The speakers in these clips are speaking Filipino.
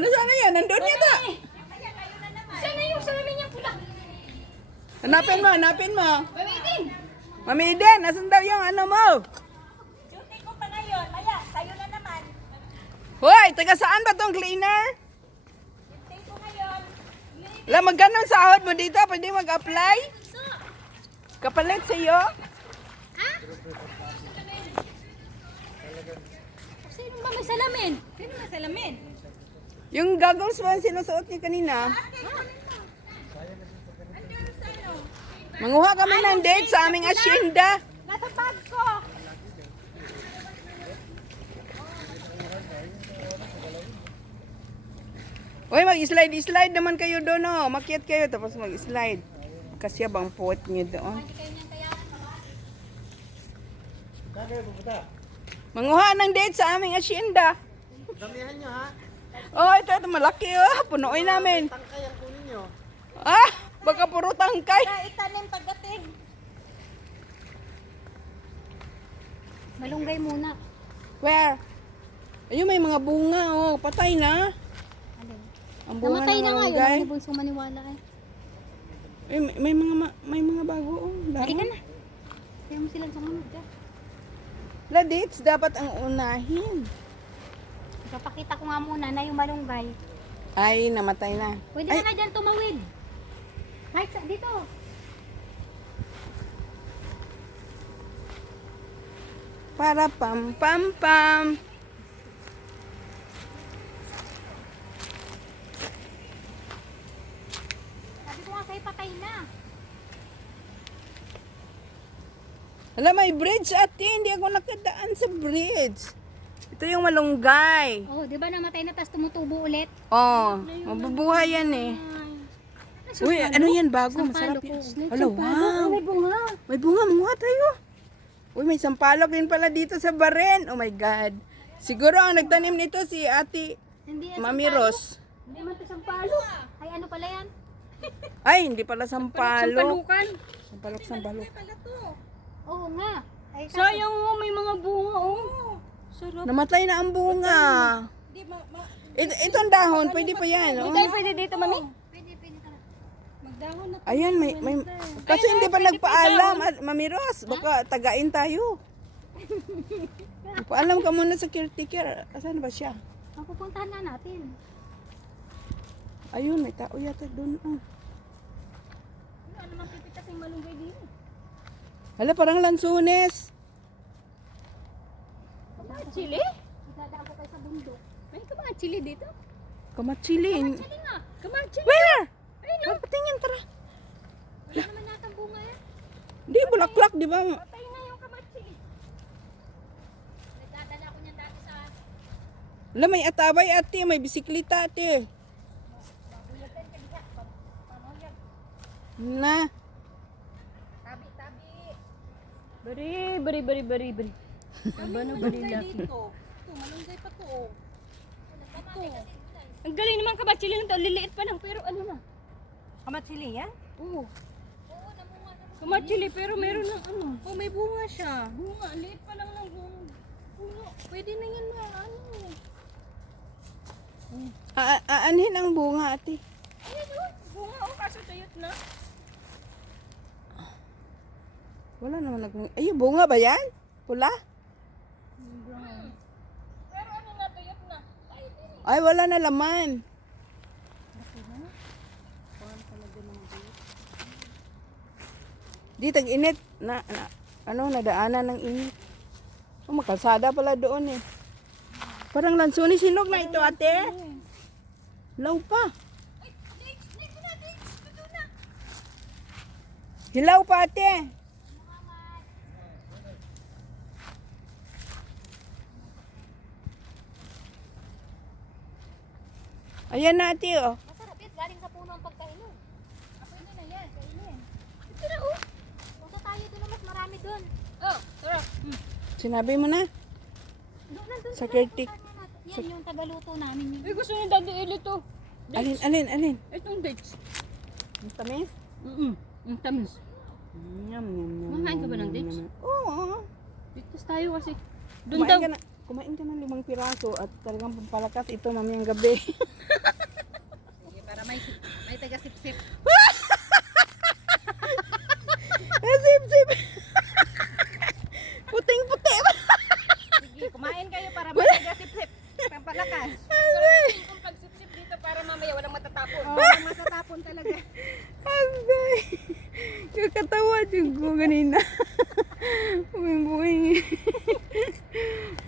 nasaan na yan? Nandun yata. Sana yung salamin niya pula. Hanapin mo. Gamitin. Mami Eden, nasan daw yung ano mo? Duty ko pa ngayon. Maya, sa'yo na naman. Hoy, taga saan ba tong cleaner? Duty ko ngayon. Alam, magkano ang sahod mo dito? Pwede mag-apply? Kapalit sa'yo? Sino ba may salamin? Sino may salamin? Yung goggles ba ang sinusuot niya kanina? Manguha kami ng date sa aming asyenda. Nasa bag ko. Uy, mag-slide naman kayo doon, oh. Makiat kayo, tapos mag-slide. Kasi bang puwet niyo doon. Manguha ng date sa aming asyenda. Damihan nyo ha. Oh, ito malaki, oh. Punuin namin. Tangkay ang kunin nyo. Ah, baka puro tangkay. Itanim pagdating. Malunggay muna. Where? Ayun, may mga bunga, oh. Patay na. Ang bunga Namatay ng na nga yun. malunggay. Ano bulsong maniwala eh. May mga bago, oh. Halika Dahon. na. Kaya mo silang sumunod ka. La dates dapat ang unahin. Ipapakita ko nga muna na yung malunggay. Ay, namatay na. Pwede Ay, na ka dyan tumawid. Kahit sa dito. para pam pam pam. Sabi ko nga sa'yo patay na. Alam, may bridge ate. Hindi ako nakadaan sa bridge. Ito yung malunggay. Oh, di ba namatay na tapos tumutubo ulit? Oh, mabubuhay yan eh. Uy, ano yan? Bago. Masarap yan. Hala, wow. May bunga. May bunga. Mga tayo. Uy, may sampalok din pala dito sa baren. Oh my God. Siguro ang nagtanim nito si ate Hindi yan Mami sampalok. Ros. Hindi man ito sampalok. Ay, ano pala yan? Ay, hindi pala sampalok. Sampalukan. Sampalok. Oo nga. Ay, Sayang mo, may mga bunga, oh. Sarap. Namatay na ang bunga. Itong dahon, pwede pa yan. Oh. Hindi pwede dito, mami. Pwede ka na. Ayan, may kasi hindi pa nagpaalam, Mami Ros. Baka tagain tayo. Paalam ka muna sa caretaker. Asan ba siya? Mapupuntahan na natin. Ayun, may tao yata doon. Oh. Ano naman pipitas yung malunggay dito? Hala, parang lansunes. Chili? Idadaan ko kayo sa bundok. May ka mga chili dito? Kamatsilin. Chili nga. Kamachili. Where? Ay, patingin, tara. Wala naman natang bunga yan. Hindi, bulaklak, di ba? Patay na yung kamachili. Nagdadala ko niyan dati sa... Hala, may atabay ate, may bisikleta ate. Mabuyagan ka diha. Pamuyag. Na. Tabi-tabi. Bari. Aba na, bari laki. Malunggay pa to. Ang galing naman kamachili nito, liliit pa lang, pero ano na. Kamatsili yan? Oo. Oo, namunga na. Kamachili, pero meron ng ano. Oh, may bunga siya. Bunga, liit pa lang ng bunga. Pwede na yan ma. Ano? Aanhin ang bunga ate. Ayun, oh. Bunga, oh, kaso tuyot na. Wala naman ayun, bunga ba yan? Pula? Pero ano na, tuyot na. Ay, wala na laman. Di tag-init ano, nadaanan ng init. Oh, makalsada pala doon eh. Parang lansunis sinog na ito, ate. Hilaw pa. Hilaw pa, ate. Ayan na, ate, oh. Masarap yan. Galing sa puno ang pagkainom. Pwede na yan. Kainin. Ito na, oh. Punta tayo doon na mas marami doon. Oh, sarap. Sinabi mo na? Doon nandun Sa sila, caretaker. puntahan na natin. Yan yung tagaluto namin yun. Eh, gusto ni Daddy Eli to. Alin? Itong dates. Ang tamis? Ang tamis. Yum, yum, yum. Kumakain ka ba ng dates? Oo. Dates tayo kasi. Kumain Doon daw. ka na. kumain ka ng 5 piraso at talagang pampalakas ito mamayang gabi. Sige, para may taga-sip-sip. Sip-sip. Puting-puti. Sige, kumain kayo para may taga-sip-sip. Pampalakas. Kung pagsipsip dito para mamaya walang matatapon. Oh, matatapon talaga. Agay. Kakatawa yung ko ganina. Buhay.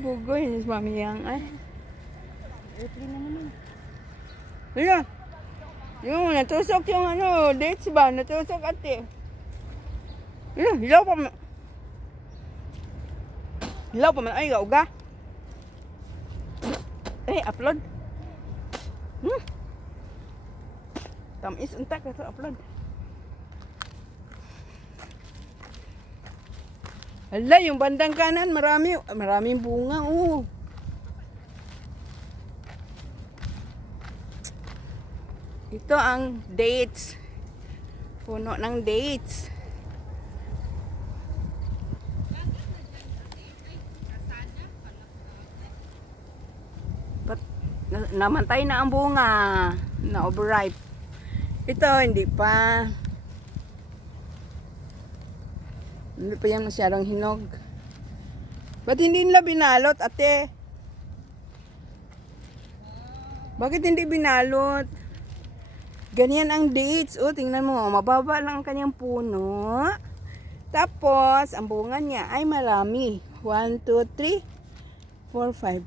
Bugoy ni mami yang ay. Airplane na naman. Wala. Yung natusok yung ano, dates ba? Natusok ate. Hilaw pa man. Hilaw pa man. Ay, gauga. Upload. Tamis unta ka sa upload. Hala, yung bandang kanan, maraming bunga. Oh. Ito ang dates. Puno ng dates. Namantay na ang bunga. Na overripe. Ito, hindi pa. Hindi pa yan masyadong hinog. Ba't hindi nila binalot, ate? Bakit hindi binalot? Ganyan ang dates. O, tingnan mo. Mababa lang ang kanyang puno. Tapos, ang bunga niya ay marami. 1, 2, 3, 4, 5.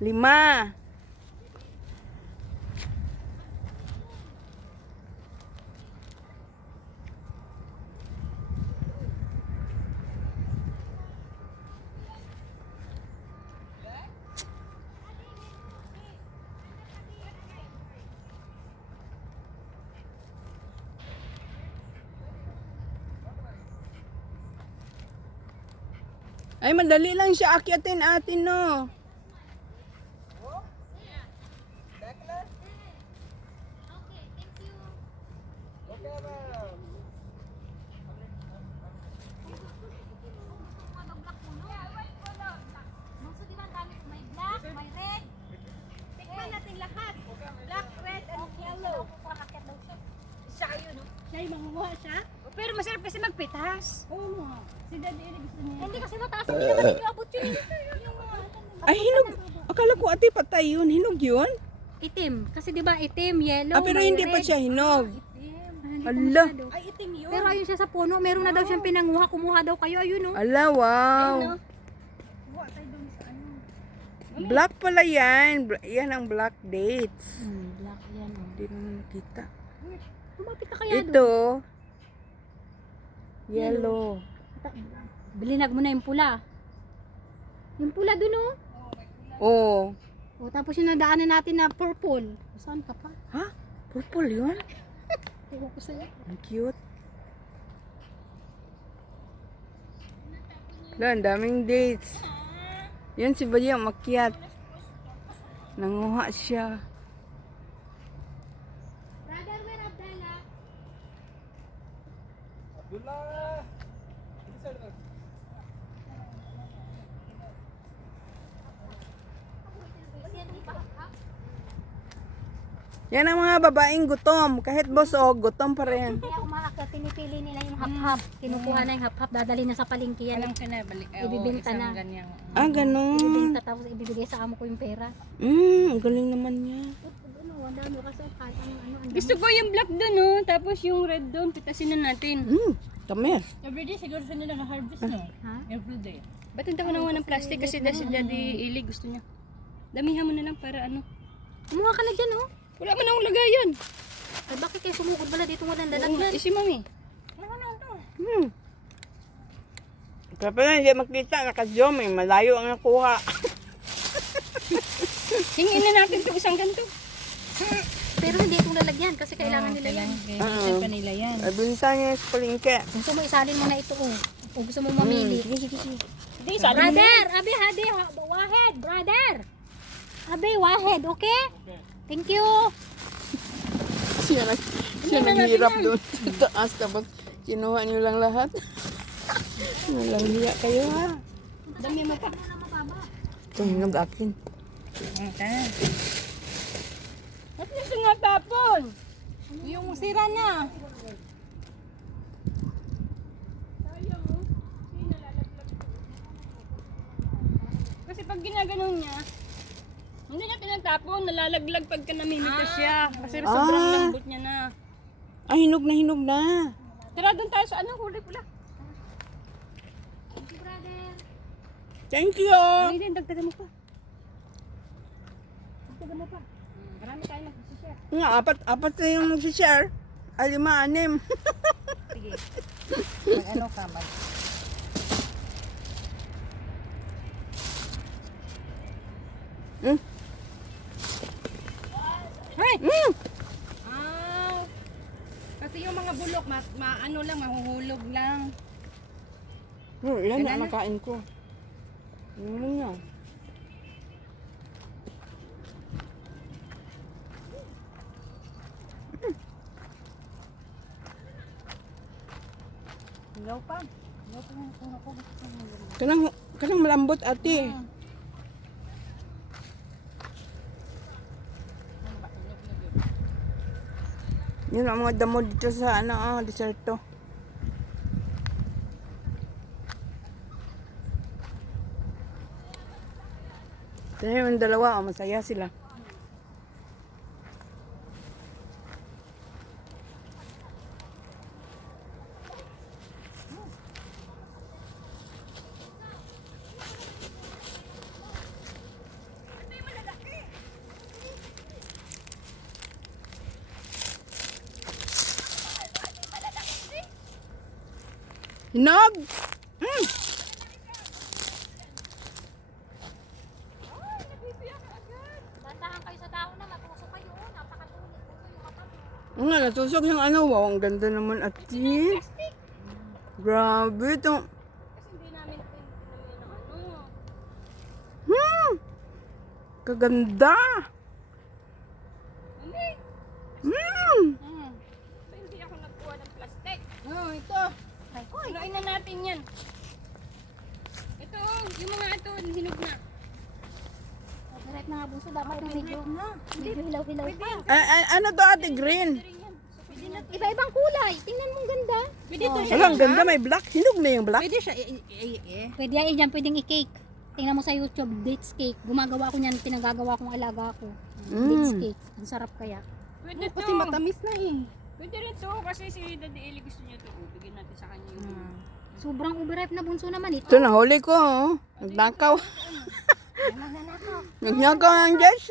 5. Ay, madali lang siya akyatin atin, no? Okay, thank you. Ano black puno? Bunso, di ba ang dami? May black, may red. Tikman natin lahat. Black, red, and yellow. Pakakit daw siya. Siya yun, no? Siya yung mangunguha siya? Pero masarap kasi magpitas. Oo nga. Si Daddy Eli gusto niya. Hindi kasi mataas. Hindi naman yung abot yun. Yung mga Ay, hinog. Akala ko ate patay yun. Hinog yun? itim. Kasi di ba itim, yellow, Ah, pero may hindi pa red. siya hinog. Hindi pa Ala. masyado. Ay, itim yun. Pero ayun siya sa puno, meron na daw siyang pinanguha, kumuha daw kayo, ayun oh. Ala, wow. Kuha tayo dun sa ano. Black pala yan. Yan ang black dates. Black yan oh. Hindi naman nakita. Lumapit ka kaya doon. Ito. Yellow. Bilinag mo na yung pula. Yung pula dun oh. Oh. O tapos yung nadaanan natin na purple. Saan ka pa? Ha? Purple yun? Ewan ko sa'yo. Ang cute. Wala, ang daming dates. Yan si Bayang makyat. Nanguha siya. Brother, where Abdallah? Yan ang mga babaeng gutom. Kahit busog, gutom pa rin. Kaya umaakit, pinipili nila yung hap-hap. Kinukuha na yung hap-hap, dadali na sa palengke yan. Alam ka na, balik. Ibibinta na. Ganyang. Ah, ganun. Ibibinta tapos ibibigay sa amo ko yung pera. Ang galing naman niya. Ano, ang dami kasi kahit ano. Gusto ko yung black doon, oh. Tapos yung red doon, pitasin na natin. Tamis. Everyday siguro sa nila na-harvest, no? Ha? Everyday. Ba't ang tawa ng plastic kasi si Daddy Ili gusto niya. Damihan mo na lang para ano. Kumuha ka na dyan oh. Wala man akong lagayan. Ay bakit kayo sumugod pala dito walang Oo nga, lalagyan? si Mami. Kaya pala hindi makita, naka-zoom eh. Malayo ang nakuha. Hingin na natin itong isang ganito. Pero hindi itong lalagyan kasi kailangan nila yan. Kailangan pa nila yan. Ay, binta niya sa palengke. Gusto mo isalin mo na ito oh. O gusto mo mamili. Hindi, sabi mo. Brother! Abi, hadi, wahed, brother! Abi, wahed, okay? Thank you! Siya naghirap doon sa taas. Tapos kinuha niyo lang lahat. Walang hiya kayo ha. Dami mo pa. Ito hinog akin. Okay. At least nga tapon. Yung sira na. Kasi pag ginaganon niya, hindi niya tinatapon, nalalaglag pagka namimitas siya. Kasi sobrang Ah. lambot niya na. Ay, hinog na hinog na. Tara doon tayo sa kulay pula. Thank you, brother. Thank you. Hindi din, dagdagan mo pa. Dagdagan mo pa. Marami tayo nagsishare. Nga, apat na yung magsishare. Ay, 5, 6. Sige. Mag-ano ka, Hmm? Hey! Mm. Ah, kasi yung mga bulok, maano lang, mahuhulog lang. Yan Kailan na na? makain ko. Yun na. Ilaw pa. Ilaw pa yung kuno ko. Gusto ko yung Kanang malambot ate. Yun ang mga damo dito sa deserto. Tignan yung dalawa, masaya sila. Hinog! Mm. Dandahan kayo sa daon na, matusok kayo. Napakatulis po yung mata mo. Nga, natusok yung wow, ang ganda naman ate. Grabe ito. Kasi hindi namin tinamin ng Kaganda. Hindi. So, hindi ako nagkuha ng plastic. Oh, ito. Haluin na natin yan. Ito, yung mga ito, hinog na. Direct na nga buso, dapat na medyo hilaw-hilaw pa. Ano to ate, green? Iba-ibang kulay. Tingnan mo ang ganda. Pwede ito siya. Wala, ang ganda, may black. Hinog na yung black. Pwede siya Pwede yan dyan, pwedeng i-cake. Tingnan mo sa YouTube, dates cake. Gumagawa ko niyan, pinagagawa kong alaga ko. Dates cake. Ang sarap kaya. Pwede ito. kasi matamis na eh. Pwede rin ito kasi si Daddy Eli gusto niya ito. Bigyan natin sa kanya yung... Sobrang overripe na bunso naman ito. Ito, nahuli ko. Nagnakaw. Magnanakaw. Nagnakaw ng Diyos.